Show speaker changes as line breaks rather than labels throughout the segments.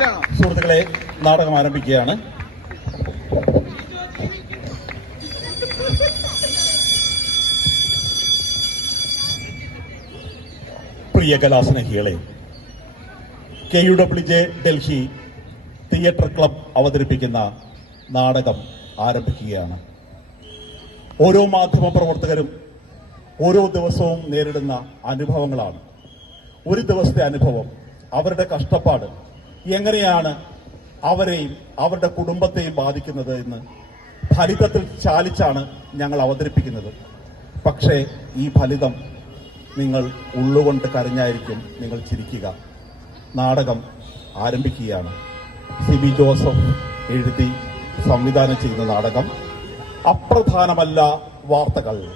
സുഹൃത്തുക്കളെ നാടകം ആരംഭിക്കുകയാണ്. പ്രിയ കലാസ്നേഹികളെ K U W J Delhi theatre club അവതരിപ്പിക്കുന്ന നാടകം ആരംഭിക്കുകയാണ്. ഓരോ മാധ്യമ പ്രവർത്തകരും ഓരോ ദിവസവും നേരിടുന്ന അനുഭവങ്ങളാണ്. ഒരു ദിവസത്തെ അനുഭവം അവരുടെ കഷ്ടപ്പാട് എങ്ങനെയാണ് അവരെയും അവരുടെ കുടുംബത്തെയും ബാധിക്കുന്നത് എന്ന് ഫലിതത്തിൽ ചാലിച്ചാണ് ഞങ്ങൾ അവതരിപ്പിക്കുന്നത്. പക്ഷേ ഈ ഫലിതം നിങ്ങൾ ഉള്ളുകൊണ്ട് കരഞ്ഞായിരിക്കും നിങ്ങൾ ചിരിക്കുക. നാടകം ആരംഭിക്കുകയാണ്. സിബി ജോസഫ് എഴുതി സംവിധാനം ചെയ്യുന്ന നാടകം. അപ്രധാനമല്ല വാർത്തകൾ.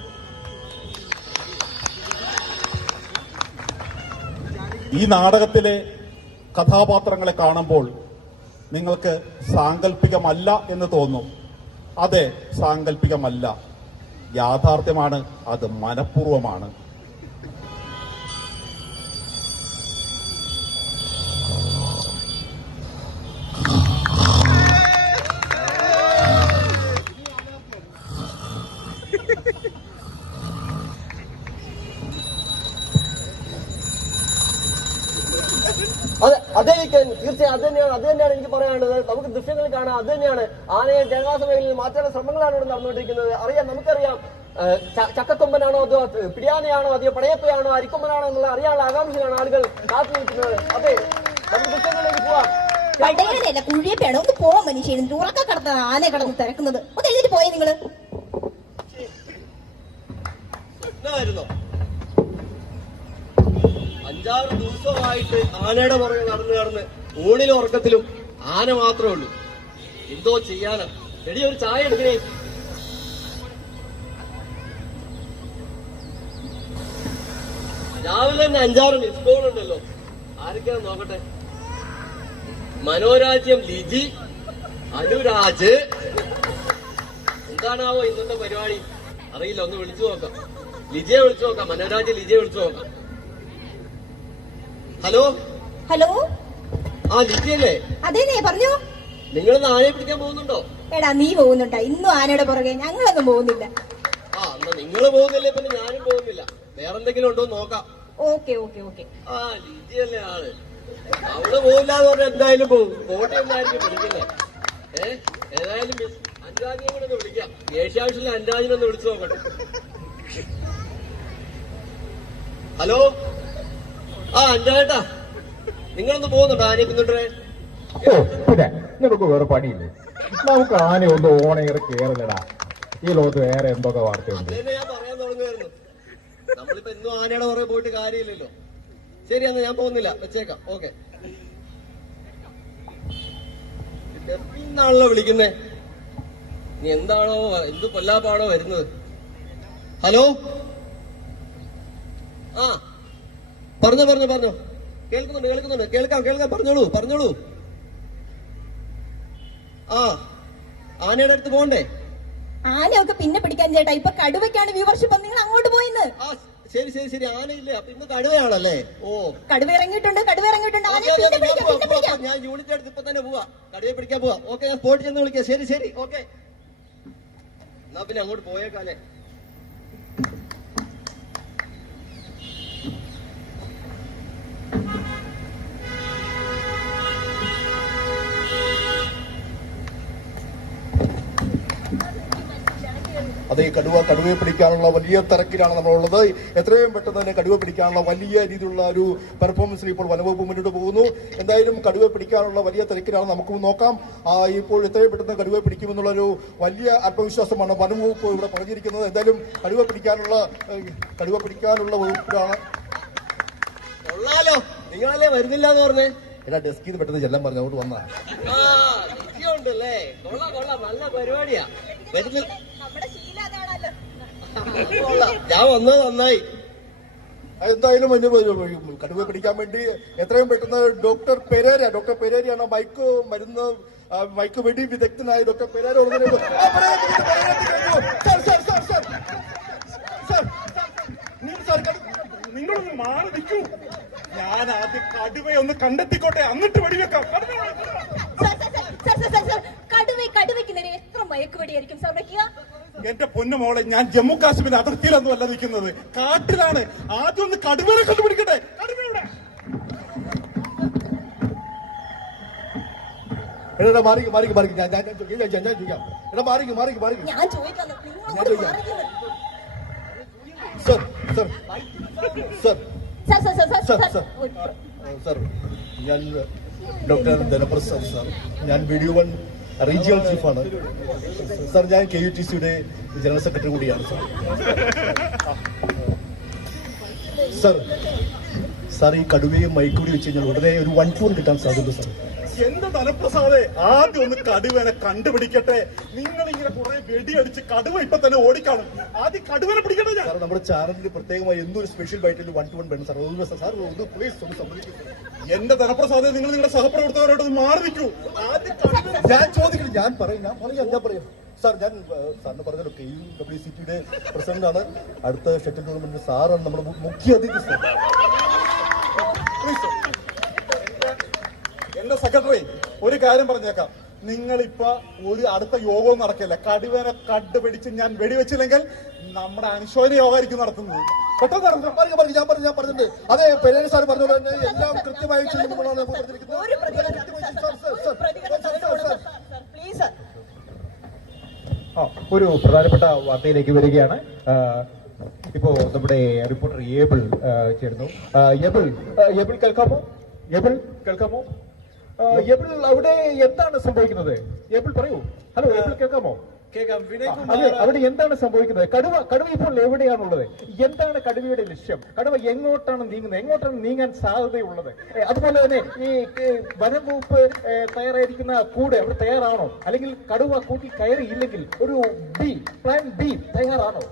ഈ നാടകത്തിലെ കഥാപാത്രങ്ങളെ കാണുമ്പോൾ നിങ്ങൾക്ക് സാങ്കല്പികമല്ല എന്ന് തോന്നും. അതെ സാങ്കല്പികമല്ല യാഥാർത്ഥ്യമാണ് അത് മനഃപൂർവമാണ്
കാണാം അത് തന്നെയാണ് ആനയെ ജനവാസ മേഖലയിൽ മാറ്റാനുള്ള ശ്രമങ്ങളാണ് ഇവിടെ നടന്നുകൊണ്ടിരിക്കുന്നത്. അറിയാം നമുക്കറിയാം ചക്കക്കൊമ്പനാണോ അതോ പിടിയാനയാണോ അതോ പടയപ്പയാണോ അരിക്കൊമ്പനാണോ എന്നുള്ള അറിയാനുള്ള ആകാംക്ഷയാണ് ആളുകൾ കാത്തു നിൽക്കുന്നത് അതെ നമുക്ക് ദൃശ്യങ്ങളിലേക്ക് പോവാം.
പടയനല്ല കുഴിയപ്പയാണ്? ഒന്ന് പോവാൻ മനുഷ്യൻ ഉറക്ക കടന്ന ആന കടന്ന് തിരക്കുന്നത്. ഒന്ന് എഴുതിട്ട് പോയേ
നിങ്ങൾ. അഞ്ചാറ് ദിവസമായിട്ട് ആനയുടെ പുറകെ നടന്നു നടന്ന് ഊണിലും ഉറക്കത്തിലും ആന മാത്രമേ ഉള്ളൂ. എന്തോ ചെയ്യാനാ? എടി ഒരു ചായ എടുക്കണേ രാവിലെ തന്നെ അഞ്ചാറ് മിസ് കോൾ ഉണ്ടല്ലോ. ആരൊക്കെയാ നോക്കട്ടെ? മനോരാജ്യം ലിജി അനുരാജ്. എന്താണാവോ ഇന്നത്തെ പരിപാടി? അറിയില്ല ഒന്ന് വിളിച്ചു നോക്കാം. ലിജയെ വിളിച്ചു നോക്കാം മനോരാജ് ലിജയെ വിളിച്ചു നോക്കാം. ഹലോ?
ഹലോ?
ആ ലിജിയല്ലേ
അതെ പറഞ്ഞോ.
നിങ്ങൾ നാളെ പിടിക്കാൻ പോകുന്നുണ്ടോ?
എടാ നീ പോകുന്നുണ്ടാ? ഇന്നും ആനയുടെ പുറകെ? ഞങ്ങളൊന്നും പോകുന്നില്ല.
ആ എന്നാ നിങ്ങൾ പോകുന്നില്ലേ? പിന്നെ ഞാനും പോകുന്നില്ല. വേറെന്തെങ്കിലും ഉണ്ടോ നോക്കാം.
Okay okay okay.
ആ ലിജിയല്ലേ ആൾ. അവൾ പോകില്ല എന്ന് പറഞ്ഞാൽ എന്തായാലും പോകും കോട്ടയം എന്നായിരിക്കും വിളിക്കുന്നത് ഏ ഏതായാലും മിസ് അൻരാജിനെ കൂടെ ഒന്ന് വിളിക്കാം. ഏഷ്യാവശ്യത്തിൽ അൻരാജിനെ ഒന്ന് വിളിച്ചു നോക്കട്ടെ. ഹലോ? ആ അൻരാജേട്ടാ നിങ്ങളൊന്ന് പോകുന്നുണ്ടോ? ആനയെ പിന്നിട്ടേ
ഓ പിന്നെ നിനക്ക് വേറെ പണിയില്ലേ? നമുക്ക് ആന ഒന്ന് ഓണയർ കേറില്ലടാ ഈ ലോകത്ത് വേറെ എന്തൊക്കെ വാർത്തയുണ്ട്?
നമ്മളിപ്പോ വിളിക്കുന്നേ. നീ എന്താണോ എന്ത് കൊല്ലാപ്പാണോ വരുന്നത്? ഹലോ? ആ. പറഞ്ഞോ പറഞ്ഞോ പറഞ്ഞോ. കേൾക്കുന്നുണ്ട് കേൾക്കുന്നുണ്ട്. കേൾക്കാം കേൾക്കാം. പറഞ്ഞോളൂ പറഞ്ഞോളൂ. ആ ആനയുടെ അടുത്ത് പോണ്ടേ?
ആനയൊക്കെ പിന്നെ പിടിക്കാൻ ചേട്ടാ ഇപ്പൊ കടുവയ്ക്കാണ് വ്യൂവർഷിപ്പ് നിങ്ങൾ അങ്ങോട്ട് പോയിന്ന്.
ശരി ശരി ശരി. ആനയില്ലേ. അപ്പൊ ഇന്ന് കടുവയാണല്ലേ? ഓ.
കടുവ ഇറങ്ങിയിട്ടുണ്ട് കടുവ ഇറങ്ങിയിട്ടുണ്ട്.
ഞാൻ യൂണിറ്റ് എടുത്ത് ഇപ്പൊ തന്നെ പോവാ. കടുവയെ പിടിക്കാൻ പോവാ. ഓക്കെ ഞാൻ സ്പോട്ടിൽ ചെന്ന് വിളിക്കാം. ശരി ശരി. ഓക്കെ. എന്നാ പിന്നെ അങ്ങോട്ട് പോയേക്കാലേ
അത് ഈ കടുവ കടുവയെ പിടിക്കാനുള്ള വലിയ തിരക്കിലാണ് നമ്മളുള്ളത്. എത്രയും പെട്ടെന്ന് തന്നെ കടുവ പിടിക്കാനുള്ള വലിയ രീതിയിലുള്ള ഒരു പെർഫോമൻസ് ഇപ്പോൾ വനവകുപ്പ് മുന്നോട്ട് പോകുന്നു. എന്തായാലും കടുവ പിടിക്കാനുള്ള വലിയ തിരക്കിലാണ് നമുക്ക് നോക്കാം. ആ, ഇപ്പോൾ എത്രയും പെട്ടെന്ന് കടുവ പിടിക്കുമെന്നുള്ളൊരു വലിയ ആത്മവിശ്വാസമാണ് വനവകുപ്പ് ഇവിടെ പറഞ്ഞിരിക്കുന്നത്. എന്തായാലും കടുവ പിടിക്കാനുള്ള കടുവ പിടിക്കാനുള്ള വകുപ്പിലാണ്.
കൊള്ളാലോ. നിങ്ങളല്ലേ വരുന്നില്ല എന്ന് പറഞ്ഞേ?
എടാ ഡെസ്കിൽ നിന്ന് പെട്ടെന്ന് ചെല്ലാൻ പറഞ്ഞു അങ്ങോട്ട് വന്നാ
കൊള്ളാം കൊള്ളാം. നല്ല പരിപാടിയാ. വരുന്നില്ല ഞാൻ വന്നത് നന്നായി.
എന്തായാലും വലിയ കടുവ പിടിക്കാൻ വേണ്ടി എത്രയും പെട്ടെന്ന് ഡോക്ടർ പെരേര ഡോക്ടർ പെരേരയാണ്? മൈക്ക് മരുന്ന് മൈക്ക് വെടി വിദഗ്ധനായ ഡോക്ടർ പെരേര
നിങ്ങളൊന്ന് മാറി നിൽക്കൂ. ഞാൻ ആദ്യം കടുവയെ ഒന്ന് കണ്ടെത്തിക്കോട്ടെ. എന്നിട്ട് വെടിവെക്കാം. കടുവയ്ക്ക് നേരെ എത്ര മയക്കുവെടിയായിരിക്കും സാർ? വെക്കുക എന്റെ പൊന്നു മോളെ ഞാൻ ജമ്മു കാശ്മീർ അതിർത്തിയിലൊന്നും അല്ല നിൽക്കുന്നത്. കാട്ടിലാണ്. ആദ്യം ഒന്ന് കടുവനെ കണ്ടുപിടിക്കട്ടെ. കടുവയുടെ
എടാ മാറിക്ക് മാറിക്ക് മാറിക്ക്. ഞാൻ ഞാൻ ചോദിക്കാം ചോദിക്കാം. എടാ മാറിക്ക് മാറിക്ക് മാറിക്ക്.
ചോദിക്കാം.
Sir sir sir
sir. Sir. Sir
ഞാൻ ഡോക്ടർ ധനപ്രസാദ് സാർ. ഞാൻ വീഡിയോ വൺ റീജിയണൽ ചീഫാണ് സർ ഞാൻ കെ യു ടി സിയുടെ ജനറൽ സെക്രട്ടറി കൂടിയാണ് സർ സർ സാർ ഈ കടുവയും മൈക്കൂടി വെച്ച് കഴിഞ്ഞാൽ ഉടനെ ഒരു വൺ ഫോൺ കിട്ടാൻ സാധ്യത സാർ
എന്റെ തലപ്രസാദെ? ആദ്യം ഒന്ന് കടുവനെ കണ്ടുപിടിക്കട്ടെ. നിങ്ങൾ ഇങ്ങനെ കുറെ വെടിയടിച്ച് കടുവ ഇപ്പൊ തന്നെ ഓടിക്കാണും. ആദ്യം കടുവനെ പിടിക്കട്ടെ ഞാൻ.
സാർ നമ്മുടെ ചാനലിന് പ്രത്യേകമായി എന്തൊരു സ്പെഷ്യൽ ബൈറ്റിൽ വൺ ടു വൺ വേണം സാർ ഒന്ന് സാർ ഒന്ന് പ്ലീസ് ഒന്ന് സമ്മതിക്കും.
എന്റെ തലപ്രസാദെ നിങ്ങൾ നിങ്ങളുടെ സഹപ്രവർത്തകരോട് ഒന്ന് മാറി നിൽക്കൂ. ആദ്യം
ഞാൻ ചോദിക്കണം ഞാൻ പറയും ഞാൻ പറയാം ഞാൻ പറയാം. സാർ ഞാൻ സാറിന് പറഞ്ഞല്ലോ കെ യു ഡബ്ല്യു സി ടിയുടെ പ്രസിഡന്റ് ആണ്. അടുത്ത ഷട്ടിൽ ടൂർണമെന്റ് സാറാണ് നമ്മുടെ മുഖ്യ അതിഥി സാർ.
എന്റെ സെക്രട്ടറി ഒരു കാര്യം പറഞ്ഞേക്കാം. നിങ്ങൾ ഇപ്പൊ ഒരു അടുത്ത യോഗവും നടക്കില്ല. കടുവനെ കണ്ടുപിടിച്ച് ഞാൻ വെടിവെച്ചില്ലെങ്കിൽ നമ്മുടെ അനുശോചന യോഗമായിരിക്കും നടത്തുന്നത്. പെട്ടെന്ന്
പറഞ്ഞു പറഞ്ഞു ഞാൻ പറഞ്ഞു ഞാൻ പറഞ്ഞിട്ടുണ്ട്. അതെ പെരേര സാർ പറഞ്ഞ പോലെ തന്നെ എല്ലാം കൃത്യമായി ചെയ്യുമ്പോഴാണ്
ഒരു
പ്രധാനപ്പെട്ട വാർത്തയിലേക്ക് വരികയാണ്. ഇപ്പോ നമ്മുടെ റിപ്പോർട്ടർ ഏബിൾ ചേരുന്നു. ഏബിൾ ഏബിൾ കേൾക്കാമോ? ഏബിൾ കേൾക്കാമോ? ആ, ഏബിൾ അവിടെ എന്താണ് സംഭവിക്കുന്നത്? എബിൾ പറയൂ. ഹലോ എബിൾ കേൾക്കാമോ? അതെ അവിടെ എന്താണ് സംഭവിക്കുന്നത്? കടുവ കടുവ ഇപ്പോൾ എവിടെയാണുള്ളത്? എന്താണ് കടുവയുടെ ലക്ഷ്യം? കടുവ എങ്ങോട്ടാണ് നീങ്ങുന്നത്? എങ്ങോട്ടാണ് നീങ്ങാൻ സാധ്യതയുള്ളത്? അതുപോലെ തന്നെ ഈ ഏ, വനം വകുപ്പ് തയ്യാറായിരിക്കുന്ന കൂട് അവിടെ തയ്യാറാണോ? അല്ലെങ്കിൽ കടുവ കൂട്ടി കയറിയില്ലെങ്കിൽ ഒരു ബി പ്ലാൻ ബി തയ്യാറാണോ?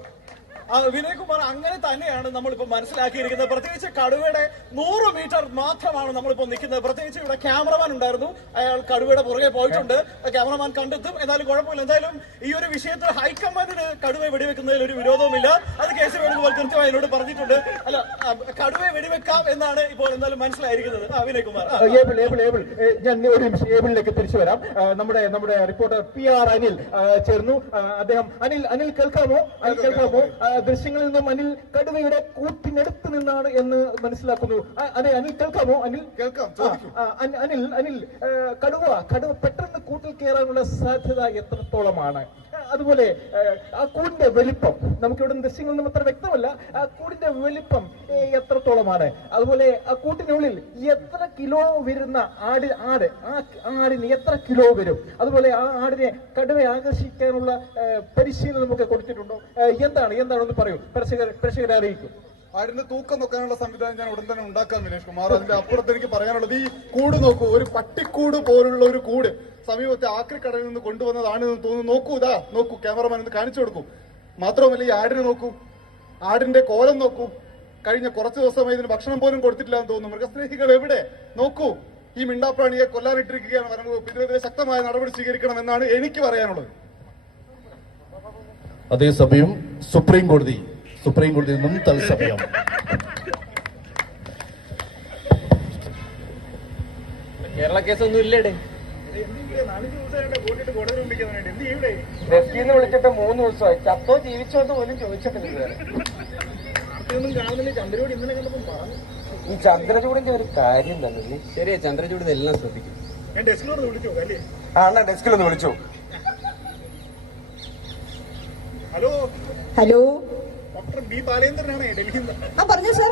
ആ, വിനയ് കുമാർ അങ്ങനെ തന്നെയാണ് നമ്മളിപ്പോ മനസ്സിലാക്കിയിരിക്കുന്നത്. പ്രത്യേകിച്ച് കടുവയുടെ നൂറ് മീറ്റർ മാത്രമാണ് നമ്മളിപ്പോ നിൽക്കുന്നത്. പ്രത്യേകിച്ച് ഇവിടെ ക്യാമറമാൻ ഉണ്ടായിരുന്നു. അയാൾ കടുവയുടെ പുറകെ പോയിട്ടുണ്ട്. ക്യാമറമാൻ കണ്ടെത്തും. എന്നാലും കുഴപ്പമില്ല. എന്തായാലും ഈ ഒരു വിഷയത്തിൽ ഹൈക്കമാൻഡിന് കടുവയെ വെടിവെക്കുന്നതിൽ ഒരു വിരോധവുമില്ല. അത് കെ സി വേണുഗോപാൽ കൃത്യമായി എന്നോട് പറഞ്ഞിട്ടുണ്ട്. അല്ല കടുവയെ വെടിവെക്കാം എന്നാണ് ഇപ്പോൾ എന്തായാലും മനസ്സിലായിരിക്കുന്നത്. ആ വിനയ് കുമാർ ആ.
Abel Abel Abel. ഏ, ഞാൻ ഒരു നിമിഷം ഏബിളിലേക്ക് തിരിച്ചു വരാം. നമ്മുടെ നമ്മുടെ റിപ്പോർട്ടർ പി ആർ അനിൽ ചേർന്നു. അദ്ദേഹം അനിൽ അനിൽ കേൾക്കാമോ? അനിൽ കേൾക്കാമോ? ദൃശ്യങ്ങളിൽ നിന്നും അനിൽ കടുവയുടെ കൂട്ടിനടുത്ത് നിന്നാണ് എന്ന് മനസ്സിലാക്കുന്നു. അതെ അനിൽ കേൾക്കാമോ? അനിൽ?
കേൾക്കാം,
അനിൽ അനിൽ കടുവ കടുവ പെട്ടെന്ന് കൂട്ടിൽ കയറാനുള്ള സാധ്യത എത്രത്തോളമാണ്? അതുപോലെ ആ, കൂടിന്റെ വലിപ്പം നമുക്ക് ഇവിടെ ദൃശ്യങ്ങളിൽ നിന്നും അത്ര വ്യക്തമല്ല. ആ കൂടിന്റെ വലിപ്പം എത്രത്തോളമാണ്? അതുപോലെ ആ കൂട്ടിനുള്ളിൽ എത്ര കിലോ വരുന്ന ആട് ആട് ആ ആടിന് എത്ര കിലോ വരും? അതുപോലെ ആ ആടിനെ കടുവെ ആകർഷിക്കാനുള്ള പരിശീലനം നമുക്ക് കൊടുത്തിട്ടുണ്ടോ? എന്താണ്? എന്താണെന്ന് പറയൂ. പ്രേക്ഷകർ പ്രേക്ഷകരെ അറിയിക്കും.
ആടിന്റെ തൂക്കം നോക്കാനുള്ള സംവിധാനം ഞാൻ ഉടൻ തന്നെ ഉണ്ടാക്കാം വിനേഷ് കുമാർ. അതിന്റെ അപ്പുറത്ത് എനിക്ക് പറയാനുള്ളത് ഈ കൂട് നോക്കൂ. ഒരു പട്ടിക്കൂട് പോലുള്ള ഒരു കൂട്. സമീപത്തെ ആക്രിക്കടയിൽ നിന്ന് കൊണ്ടുവന്നതാണെന്ന് തോന്നുന്നു. നോക്കൂ ഇതാ നോക്കൂ ക്യാമറമാൻ ഒന്ന് കാണിച്ചു കൊടുക്കൂ. മാത്രമല്ല ഈ ആടിനെ നോക്കൂ. ആടിന്റെ കോലം നോക്കൂ. കഴിഞ്ഞ കുറച്ച് ദിവസമായി ഇതിന് ഭക്ഷണം പോലും കൊടുത്തിട്ടില്ല എന്ന് തോന്നുന്നു. മൃഗസ്നേഹികൾ എവിടെ? നോക്കൂ ഈ മിണ്ടാപ്രാണിയെ കൊല്ലാനിട്ടിരിക്കുകയാണ് വനംവകുപ്പ്. ഇതിനെതിരെ ശക്തമായ നടപടി സ്വീകരിക്കണം എന്നാണ് എനിക്ക് പറയാനുള്ളത്.
അതേസമയം സുപ്രീം കോടതി സുപ്രീം കോടതി നിന്നും തത്സമയം.
കേരള കേസൊന്നും ഇല്ലേടേ.
ഡെസ്കിന്ന് വിളിച്ചിട്ട് മൂന്ന് ദിവസമായി. ചത്തോ ജീവിച്ചോ എന്ന് പോലും ചോദിച്ചിട്ടില്ല ഇതുവരെ. ഈ ചന്ദ്രചൂടിന്റെ ഒരു കാര്യം തന്നെ
ശരിയാ ചന്ദ്രചൂട് എല്ലാം ശ്രദ്ധിക്കും.
ഞാൻ ഡെസ്കിലോട് വിളിച്ചു അല്ലേ?
ആ അണ്ണാ ഡെസ്കിലൊന്ന് വിളിച്ചു.
ഹലോ?
ഹലോ?
ഡോക്ടർ ബി ബാലേന്ദ്രനാണ് ഡൽഹിയിൽ നിന്ന്
ആ പറഞ്ഞു സർ.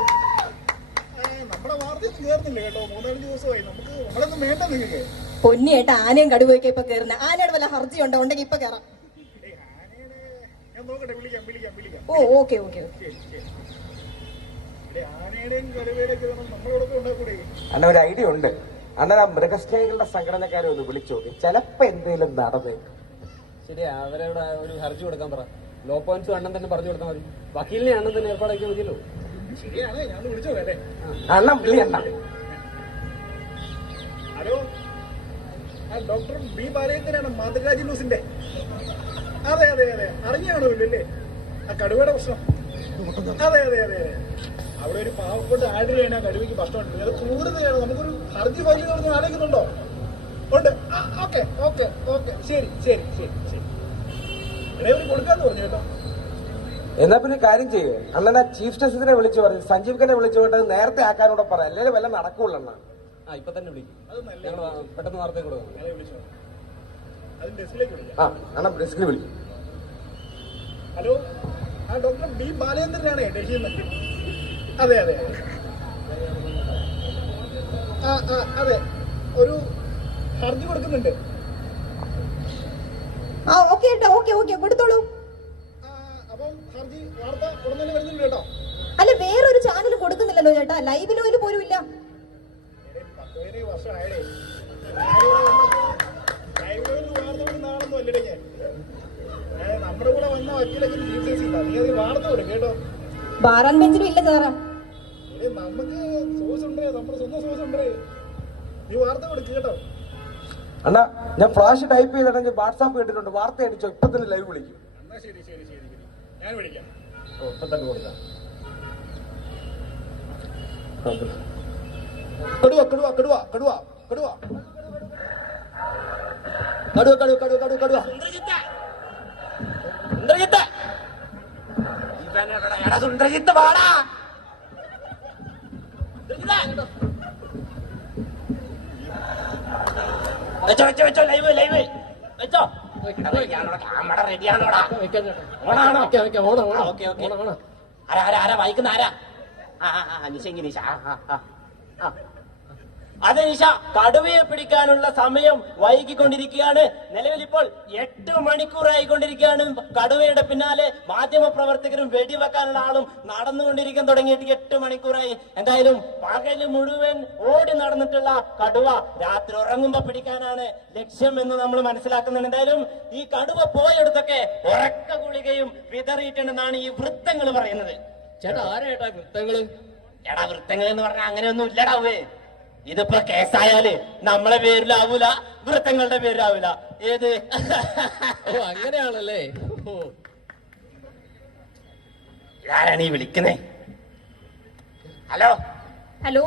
നമ്മുടെ വാർത്തയൊന്നും കേറുന്നില്ല കേട്ടോ? മൂന്നാൽ ദിവസമായി. നമുക്ക് നമ്മളൊന്നും വേണ്ട നിങ്ങൾക്ക്
പൊന്നിയേട്ട ആനയും കടുവയൊക്കെ ഇപ്പൊ കയറുന്ന ആനയുടെ വല്ല ഹർജി ഉണ്ടോ ഉണ്ടെങ്കിൽ ഇപ്പൊ കയറാം
ഏയ്, ഞാൻ നോക്കട്ടെ വിളിക്കാം വിളിക്കാം വിളിക്കാം
ഓ ഓക്കെ ഓക്കെ
അണ്ണ ഒരു ഐഡിയ ഉണ്ട്. അണ്ണൻ ആ മൃഗസ്നേഹികളുടെ സംഘടനക്കാരെ ഒന്ന് വിളിച്ചു. നോക്കി ചിലപ്പോ എന്തെങ്കിലും നടന്നേക്കും
ശരി അവരോട് ഒരു ഹർജി കൊടുക്കാൻ പറ. ലോ പോയിന്റ്സ് അണ്ണൻ തന്നെ പറഞ്ഞു കൊടുത്താൽ മതി. വക്കീലിനെ അണ്ണൻ തന്നെ ഏർപ്പാടാക്കി മതിയല്ലോ.
ശരിയാണ് ഞാൻ വിളിച്ചോ അല്ലേ
അണ്ണൻ വിളി അണ്ണ.
ഹലോ? ഡോക്ടർ ബി ബാലേന്ദ്രനാണ് മാതൃരാജ് ന്യൂസിന്റെ. അതെ അതെ അതെ. അറിഞ്ഞാണോ ഇല്ലല്ലേ? ആ കടുവയുടെ പ്രശ്നം. അതെ അതെ അതെ അവിടെ ഒരു പാവപ്പെട്ട ആടിനെയാണ് ആ കടുവയ്ക്ക് പ്രശ്നമുണ്ട് വേറെ ക്രൂരതയാണ്. നമുക്കൊരു ഹർജി ഫയൽ നടന്ന് ആലോചിക്കുന്നുണ്ടോ? ഉണ്ട്. Okay okay okay. ശരി ശരി ശരി ശരി. ഇളയവർ കൊടുക്കാന്ന് പറഞ്ഞു കേട്ടോ.
എന്നാ പിന്നെ കാര്യം ചെയ്യേ. അണ്ണൻ ചീഫ് ജസ്റ്റിസിനെ വിളിച്ചു പറഞ്ഞു സഞ്ജീവ് ഖനെ വിളിച്ചു പോയിട്ട് നേരത്തെ ആക്കാനോടെ പറ. അല്ലെങ്കിൽ വല്ല നടക്കുള്ളൂ അണ്ണ. ആ ഇപ്പൊ തന്നെ വിളിക്കും. ഞങ്ങൾ പെട്ടെന്ന് വാർത്തയും കൊടുക്കാം ആ അണ്ണ ഡെസ്കിൽ വിളിക്കും.
ഹലോ? ആ ഡോക്ടർ ബി ബാലേന്ദ്രനാണ് ഡൽഹിയിൽ നിന്ന്. അതെ അതെ. ആ ആ അതെ. ഒരു ഹർജി കൊടുക്കുന്നുണ്ട്.
ആ ഓക്കെ ഓക്കെ ഓക്കെ കൊടുത്തോളൂ. അല്ല വേറൊരു ചാനൽ കൊടുക്കുന്നില്ലല്ലോ ചേട്ടാ. ലൈവിലോയിൽ പോലും ഇല്ല.
പത്ത് പതിനേഴ് വർഷമായടേ ലൈബ്രറിയിൽ വാർത്ത കൊടുക്കുന്ന അല്ലടേ ഞാൻ. നമ്മുടെ കൂടെ വന്ന വക്കീലൊക്കെ ഡീറ്റെയിൽസ് ഇല്ല നീ അതിൽ വാർത്ത കൊടുക്കും കേട്ടോ.
ബാറാൻ ബെഞ്ചിലും ഇല്ല സാറാ.
നമുക്ക് സോഴ്സ് ഉണ്ട്. നമ്മുടെ സ്വന്തം സോഴ്സ് ഉണ്ട്. നീ വാർത്ത കൊടുക്ക് കേട്ടോ.
അണ്ണാ ഞാൻ ഫ്ലാഷ് ടൈപ്പ് ചെയ്തിട്ടുണ്ടെങ്കിൽ വാട്സാപ്പ് കേട്ടിട്ടുണ്ട്. വാർത്ത അടിച്ചോ. ഇപ്പൊ തന്നെ ലൈവ് വിളിക്കും.
എന്നാ ശരി ശരി ശരി ശരി. ഞാൻ വിളിക്കാം.
ഓ, ഇപ്പൊ തന്നെ കൊടുക്കാം കുഴപ്പമില്ല.
കടുവ കടുവ കടുവ കടുവ കടുവ കടുവ കടുവ കടുവ കടുവ കടുവ
സുന്ദരജിത്ത് വാടാ വെച്ചോ വെച്ചോ വെച്ചോ ലൈവ് ലൈവ് വെച്ചോ ക്യാമറ റെഡിയാണോടാ ഓണാണോ? Okay okay. ആരാ ആരാ ആരാ? വായിക്കുന്ന ആരാ? ആ ആ, നിശ. ആ ആ ആ. അതെ കടുവയെ പിടിക്കാനുള്ള സമയം വൈകിക്കൊണ്ടിരിക്കുകയാണ്. നിലവിൽ ഇപ്പോൾ എട്ട് മണിക്കൂറായിക്കൊണ്ടിരിക്കുകയാണ്. കടുവയുടെ പിന്നാലെ മാധ്യമ പ്രവർത്തകരും വെടിവെക്കാനുള്ള ആളും നടന്നുകൊണ്ടിരിക്കാൻ തുടങ്ങിയിട്ട് എട്ട് മണിക്കൂറായി. എന്തായാലും പകൽ മുഴുവൻ ഓടി നടന്നിട്ടുള്ള കടുവ രാത്രി ഉറങ്ങുമ്പോ പിടിക്കാനാണ് ലക്ഷ്യം എന്ന് നമ്മൾ മനസ്സിലാക്കുന്നുണ്ട്. എന്തായാലും ഈ കടുവ പോയെടുത്തൊക്കെ ഉറക്ക ഗുളികയും വിതറിയിട്ടുണ്ടെന്നാണ് ഈ വൃത്തങ്ങൾ പറയുന്നത്.
ചേട്ടാ ആരായിട്ടാ വൃത്തങ്ങൾ?
എടാ വൃത്തങ്ങൾ എന്ന് പറഞ്ഞാൽ അങ്ങനെയൊന്നും ഇല്ലടാവേ ഇതിപ്പോ കേസായാൽ നമ്മളെ പേരിലാവൂല വൃത്തങ്ങളുടെ പേരിലാവൂല. ഏത്?
ഓ അങ്ങനെയാണല്ലേ? ആരാണ്
ഇതാരാണ് ഈ വിളിക്കുന്നേ? ഹലോ?
ഹലോ?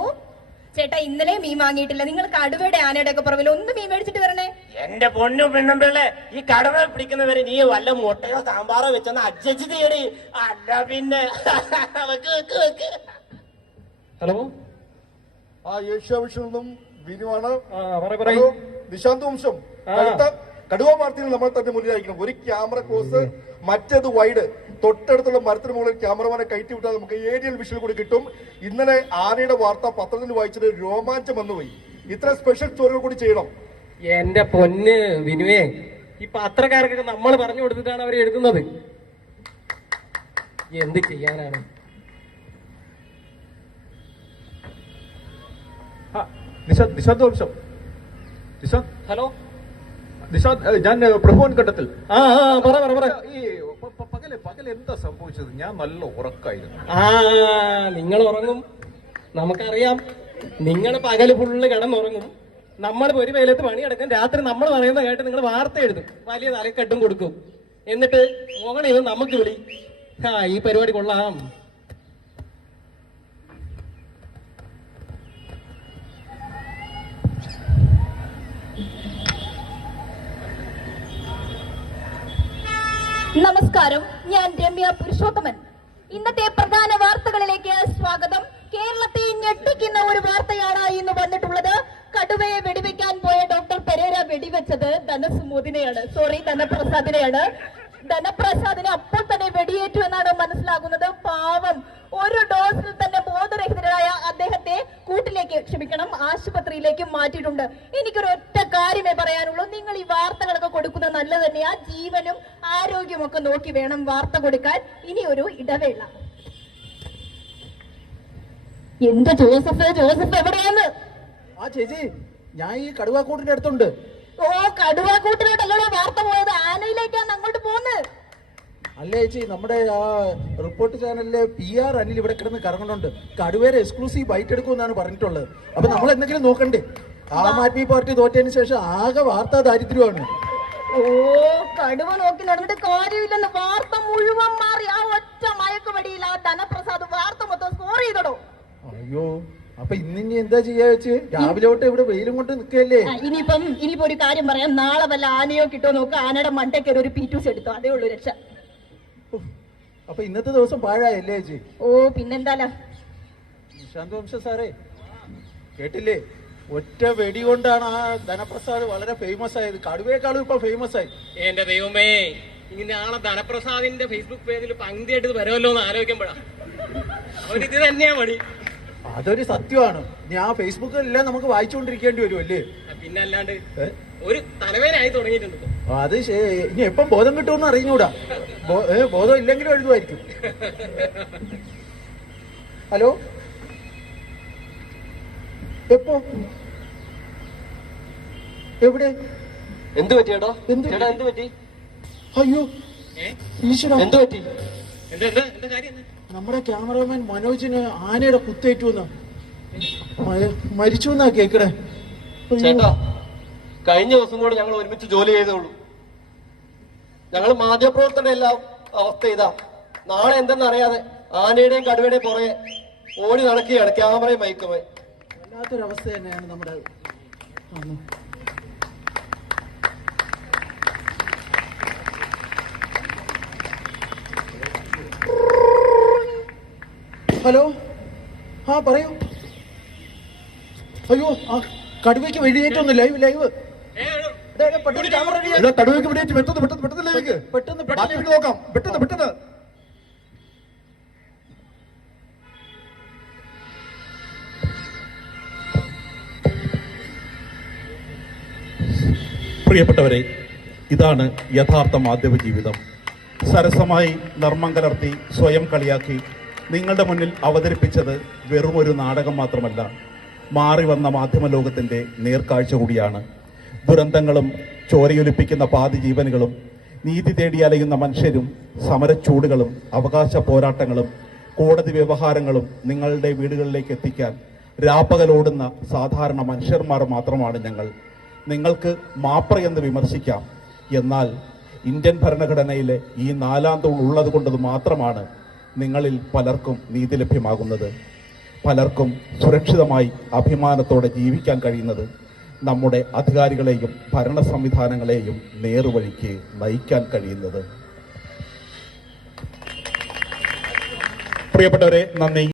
ചേട്ടാ ഇന്നലെ മീൻ വാങ്ങിയിട്ടില്ല. നിങ്ങൾ കടുവയുടെ ആനയുടെ ഒക്കെ പുറമില്ല ഒന്ന് മീൻ മേടിച്ചിട്ട് വരണേ.
എന്റെ പൊന്നും പെണ്ണും പിള്ളേ ഈ കടവ പിടിക്കുന്നവരെ നീ വല്ല മുട്ടയോ സാമ്പാറോ വെച്ചൊന്ന് അഡ്ജസ്റ്റ് തീയടി അല്ല പിന്നെ. വെക്ക് വെക്ക് വെക്ക്.
ഹലോ
ആ ഏഷ്യാവിഷനിൽ നിന്നും
പറയ്
ഹലോ, നിശാന്ത് വംശം. കടുവ മാർത്തിന് നമ്മൾ തന്നെ മുന്നിലായിരിക്കണം ഒരു ക്യാമറ ക്ലോസ് മറ്റേത് വൈഡ് തൊട്ടടുത്തുള്ള മരത്തിന് മുകളിൽ ക്യാമറമാനെ കയറ്റി വിട്ടാൽ നമുക്ക് ഏരിയൽ വിഷൽ കൂടി കിട്ടും. ഇന്നലെ ആനയുടെ വാർത്ത പത്രത്തിൽ വായിച്ചത് രോമാഞ്ചം വന്നുപോയി. ഇത്ര സ്പെഷ്യൽ സ്റ്റോറികൾ കൂടി ചെയ്യണം.
എന്റെ പൊന്ന് വിനുവേ ഈ പത്രക്കാർക്കൊക്കെ നമ്മൾ പറഞ്ഞു കൊടുത്തിട്ടാണ് അവർ എഴുതുന്നത്. എന്ത് ചെയ്യാനാണ്?
നിഷാദ് നിഷാദ് വംശം നിഷാദ്
ഹലോ
നിഷാദ് ഞാൻ പ്രഭുവൻ കണ്ടത്തിൽ
ആ പറ പറ പറ.
ഈ പകൽ പകൽ എന്താ സംഭവിച്ചത്? ഞാൻ നല്ല ഉറക്കായിരുന്നു.
ആ നിങ്ങൾ ഉറങ്ങും. നമുക്കറിയാം. നിങ്ങൾ പകൽ ഫുള്ള് കിടന്നുറങ്ങും. നമ്മൾ ഒരു വെയിലത്ത് പണിയെടുക്കും രാത്രി നമ്മൾ പറയുന്ന കേട്ട് നിങ്ങൾ വാർത്ത എഴുതും. വലിയ തലക്കെട്ടും കൊടുക്കും. എന്നിട്ട് മോഹൻ ഇത് നമുക്ക് വിളി. ആ ഈ പരിപാടി കൊള്ളാം.
നമസ്കാരം ഞാൻ രമ്യ പുരുഷോത്തമൻ. ഇന്നത്തെ പ്രധാന വാർത്തകളിലേക്ക് സ്വാഗതം. കേരളത്തെ ഞെട്ടിക്കുന്ന ഒരു വാർത്തയാണ് ഇന്ന് വന്നിട്ടുള്ളത്. കടുവയെ വെടിവെക്കാൻ പോയ ഡോക്ടർ പെരേര വെടിവെച്ചത് ധനസ് മോദിനെയാണ് സോറി ധനപ്രസാദിനെയാണ്. ധനപ്രസാദിനെ അപ്പോൾ തന്നെ വെടിയേറ്റു എന്നാണ് മനസ്സിലാകുന്നത്. പാവം ഒരു ഡോസിൽ തന്നെ ബോധരഹിതരായ അദ്ദേഹത്തെ കൂട്ടിലേക്ക് ക്ഷമിക്കണം ആശുപത്രിയിലേക്ക് മാറ്റിയിട്ടുണ്ട്. എനിക്കൊരു ഒറ്റ കാര്യമേ പറയാനുള്ളൂ. നിങ്ങൾ ഈ വാർത്തകളൊക്കെ കൊടുക്കുന്നത് നല്ലത് തന്നെയാ. ജീവനും ആരോഗ്യവും ഒക്കെ നോക്കി വേണം വാർത്ത കൊടുക്കാൻ. ഇനി ഒരു ഇടവേള. എന്ത് ജോസഫ്? ജോസഫ് എവിടെയാണ്?
ആ ചേച്ചി ഞാൻ ഈ കടുവാക്കൂട്ടിന്റെ അടുത്തുണ്ട്.
ഓ കടുവാക്കൂട്ടിലോട്ടല്ലോ വാർത്ത പോയത്. ആനയിലേക്കാണ് അങ്ങോട്ട് പോകുന്നത്.
അല്ല ചേച്ചി നമ്മുടെ ആ റിപ്പോർട്ട് ചാനലിലെ പി ആർ അനിൽ ഇവിടെ കിടന്ന് കറങ്ങുന്നുണ്ട്. കടുവേരെ എക്സ്ക്ലൂസീവ് ബൈറ്റ് എടുക്കുമെന്നാണ് പറഞ്ഞിട്ടുള്ളത്. അപ്പൊ നമ്മൾ എന്തെങ്കിലും നോക്കണ്ടേ? ആം ആദ്മി പാർട്ടി തോറ്റതിന് ശേഷം ആകെ വാർത്താ ദാരിദ്ര്യമാണ്.
ഓ കടുവ നോക്കി നടന്നിട്ട് കാര്യമില്ലെന്ന് വാർത്ത മുഴുവൻ മാറി. ആ ഒറ്റ മയക്കുമടിയിൽ ആ ധനപ്രസാദ് വാർത്ത മൊത്തം സ്കോർ ചെയ്തടോ.
അയ്യോ. അപ്പൊ ഇന്നിനി എന്താ ചെയ്യാ വെച്ച്? രാവിലെ തൊട്ട് ഇവിടെ വെയിലും കൊണ്ട് നിൽക്കല്ലേ
ഇനിയിപ്പം ഇനിയിപ്പോ ഒരു കാര്യം പറയാം. നാളെ വല്ല ആനയോ കിട്ടോ നോക്ക് ആനയുടെ മണ്ടയ്ക്ക് ഒരു പീറ്റൂസ് എടുത്തു. അതേ ഉള്ളൂ രക്ഷ.
അപ്പൊ ഇന്നത്തെ ദിവസം പാഴായല്ലേ ചേച്ചി?
ഓ പിന്നെന്താലാ?
നിശാന്ത് വംശ സാറേ കേട്ടില്ലേ? ഒറ്റ വെടി കൊണ്ടാണ് ആ ധനപ്രസാദ് വളരെ ഫേമസ് ആയത്. കടുവേക്കാളും ഇപ്പൊ ഫേമസ് ആയി.
എന്റെ ദൈവമേ ഇങ്ങനെ ആളെ ധനപ്രസാദിന്റെ ഫേസ്ബുക്ക് പേജിൽ പങ്ക്തിയായിട്ട് വരുമല്ലോ എന്ന് ആലോചിക്കുമ്പോഴാണ് അവരിത് തന്നെയാ മടി.
അതൊരു സത്യമാണ്. ഞാൻ ഫേസ്ബുക്കിലെല്ലാം നമുക്ക് വായിച്ചുകൊണ്ടിരിക്കേണ്ടി വരും അല്ലേ?
പിന്നെ അല്ലാണ്ട്? ഒരു തലവേനായി തുടങ്ങിയിട്ടുണ്ട്
അത് ഇനി എപ്പം ബോധം കിട്ടുമെന്ന് അറിഞ്ഞൂടാ ബോധം ഇല്ലെങ്കിലും എഴുതുമായിരിക്കും. ഹലോ? എപ്പോ? എവിടെ?
എന്ത് പറ്റിയാടാ
എന്ത്?
എന്ത് പറ്റി?
അയ്യോ. ഈശ്വര.
എന്ത് പറ്റി?
എന്താ എന്താ എന്താ കാര്യം?
നമ്മുടെ ക്യാമറമാൻ മനോജിന് ആനയുടെ കുത്തേറ്റു മരിച്ചു എന്നാ കേക്കണേ?
ചേട്ടാ കഴിഞ്ഞ ദിവസം കൂടെ ഞങ്ങൾ ഒരുമിച്ച് ജോലി ചെയ്തോളൂ ഞങ്ങൾ മാധ്യമപ്രവർത്തന എല്ലാം അവസ്ഥ ഇതാ. നാളെ എന്തെന്ന് അറിയാതെ ആനയുടെയും കടുവയുടെയും പുറകെ ഓടി നടക്കുകയാണ് ക്യാമറയും മയക്കുമായി
വല്ലാത്തൊരവസ്ഥ തന്നെയാണ് നമ്മുടെ ഹലോ? ആ പറയൂ. അയ്യോ ആ കടുവയ്ക്ക് വെടിയേറ്റൊന്ന് ലൈവ്. ലൈവ്
കടുവയ്ക്ക് പിടിയിട്ട് പെട്ടെന്ന് പെട്ടെന്ന് പെട്ടെന്ന് ലേക്ക്
പെട്ടെന്ന്
ബാക്കി
പെട്ടെന്ന്
നോക്കാം. പെട്ടെന്ന് പെട്ടെന്ന്.
പ്രിയപ്പെട്ടവരെ ഇതാണ് യഥാർത്ഥ മാധ്യമ ജീവിതം സരസമായി നർമ്മം കലർത്തി സ്വയം കളിയാക്കി നിങ്ങളുടെ മുന്നിൽ അവതരിപ്പിച്ചത് വെറും ഒരു നാടകം മാത്രമല്ല. മാറി വന്ന മാധ്യമ ലോകത്തിന്റെ നേർക്കാഴ്ച കൂടിയാണ്. ദുരന്തങ്ങളും ചോരയൊലിപ്പിക്കുന്ന പാതി ജീവനുകളും നീതി തേടി അലയുന്ന മനുഷ്യരും സമരച്ചൂടുകളും അവകാശ പോരാട്ടങ്ങളും കോടതി വ്യവഹാരങ്ങളും നിങ്ങളുടെ വീടുകളിലേക്ക് എത്തിക്കാൻ രാപ്പകലോടുന്ന സാധാരണ മനുഷ്യന്മാർ മാത്രമാണ് ഞങ്ങൾ. നിങ്ങൾക്ക് മാപ്ര എന്ന് വിമർശിക്കാം. എന്നാൽ ഇന്ത്യൻ ഭരണഘടനയിലെ ഈ നാലാം തൂൺ ഉള്ളത് കൊണ്ടത് മാത്രമാണ് നിങ്ങളിൽ പലർക്കും നീതി ലഭ്യമാകുന്നത്. പലർക്കും സുരക്ഷിതമായി അഭിമാനത്തോടെ ജീവിക്കാൻ കഴിയുന്നത്. നമ്മുടെ അധികാരികളെയും ഭരണ സംവിധാനങ്ങളെയും നേർവഴിക്ക് നയിക്കാൻ കഴിയുന്നത്. പ്രിയപ്പെട്ടവരെ നന്ദി.